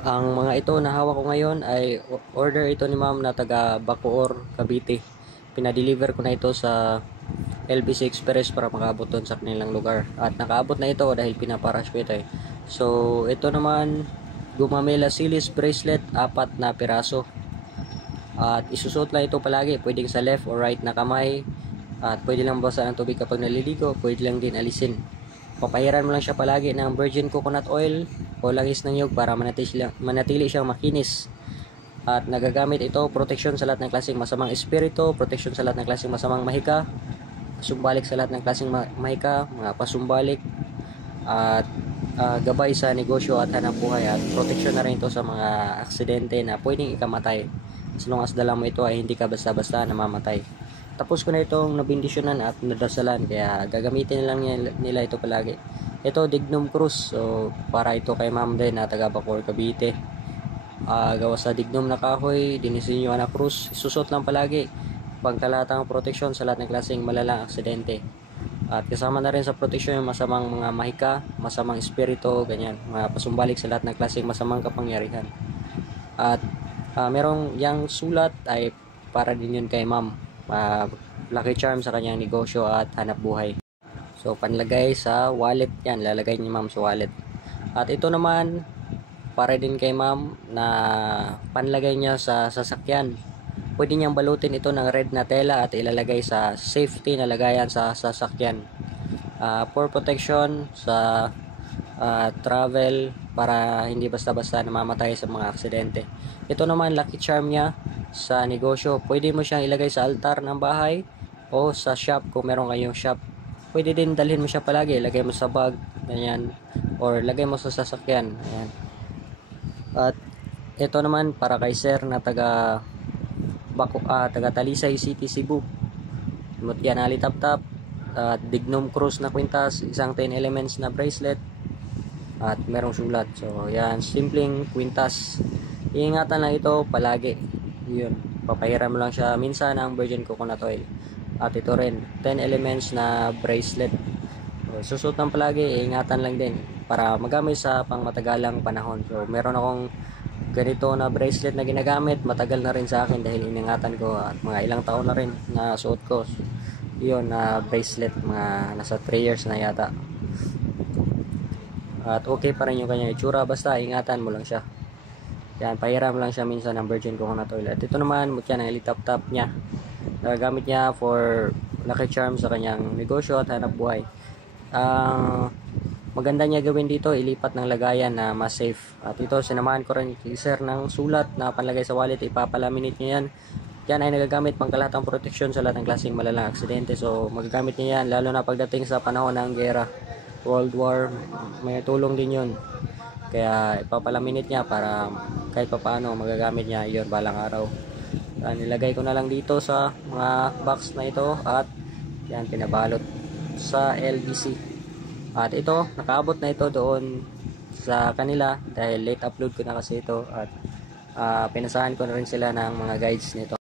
Ang mga ito na hawak ko ngayon ay order ito ni ma'am na taga Bacoor, Cavite. Pinadeliver ko na ito sa LBC Express para makaabot doon sa kanilang lugar. At nakaabot na ito dahil pinaparush ko ito eh. So ito naman, Gumamela Silis bracelet, 4 na piraso. At isusuot lang ito palagi, pwedeng sa left or right na kamay. At pwede lang basa ng tubig kapag naliligo, pwede lang din alisin. Papahiran mo lang siya palagi ng virgin coconut oil o langis ng niyog para manatili siyang makinis. At nagagamit ito proteksyon sa lahat ng klaseng masamang espiritu, proteksyon sa lahat ng klaseng masamang mahika, pasumbalik sa lahat ng klaseng mahika, mga pasumbalik, at gabay sa negosyo at hanap buhay, at proteksyon na rin ito sa mga aksidente na pwedeng ikamatay. As long as dala mo ito ay hindi ka basta-basta namamatay. Tapos ko na itong nabindisyonan at nadasalan, kaya gagamitin lang nila ito palagi. Ito Dignum Cruz, so para ito kay ma'am din na taga Bacoor, Cavite. Gawa sa dignum na kahoy, dinisenyo na krus, isusot lang palagi pagkalatang proteksyon sa lahat ng klaseng malalang aksidente. At kasama na rin sa proteksyon yung masamang mga mahika, masamang espiritu, ganyan, mga pasumbalik sa lahat ng klaseng masamang kapangyarihan. At merong yang sulat ay para din yun kay ma'am, lucky charm sa kanyang negosyo at hanap buhay. So panlagay sa wallet yan, lalagay ni ma'am sa wallet. At ito naman para din kay ma'am na panlagay niya sa sasakyan. Pwede niyang balutin ito ng red na tela at ilalagay sa safety na lagayan sa sasakyan. For protection sa travel, para hindi basta-basta namamatay sa mga aksidente. Ito naman lucky charm niya sa negosyo. Pwede mo siyang ilagay sa altar ng bahay o sa shop kung meron kayong shop. Pwede din dalhin mo siya palagi, ilagay mo sa bag, ganyan, or lagay mo sa sasakyan. Ayan. At ito naman para kay sir na taga Talisay City, Cebu. Yan, alitap-tap, Dignum Cruz na kwintas, isang 10 elements na bracelet, at merong sulat. So yan, simpleng kwintas. Iingatan lang ito palagi. Yun, papahiram mo lang siya minsan ng virgin coconut oil. At ito rin 10 elements na bracelet. So, susot lang palagi, iingatan lang din para magamit sa pangmatagalang panahon. So meron akong ganito na bracelet na ginagamit, matagal na rin sa akin dahil iningatan ko at mga ilang taon na rin na suot ko. Yun na bracelet, mga nasa 3 years na yata. At okay pa rin yung kanyang itsura, basta ingatan mo lang siya. Yan, pahiram lang siya minsan ng virgin coconut oil. At ito naman, mutya ng ilitap-tap niya. Nagagamit niya for lucky charm sa kanyang negosyo at hanap buhay. Maganda niya gawin dito, ilipat ng lagayan na mas safe. At ito, sinamahan ko rin sir ng sulat na panlagay sa wallet, ipapalaminate niya yan. Yan ay nagagamit pangkalahatang proteksyon sa lahat ng klaseng malalang aksidente. So magagamit niya yan lalo na pagdating sa panahon ng gera, World War, may tulong din yun. Kaya ipapalaminate niya para kahit papaano magagamit niya yun balang araw. Nilagay ko na lang dito sa mga box na ito at yan, pinabalot sa LBC. At ito, nakaabot na ito doon sa kanila dahil late upload ko na kasi ito, at pinasahan ko na rin sila ng mga guides nito.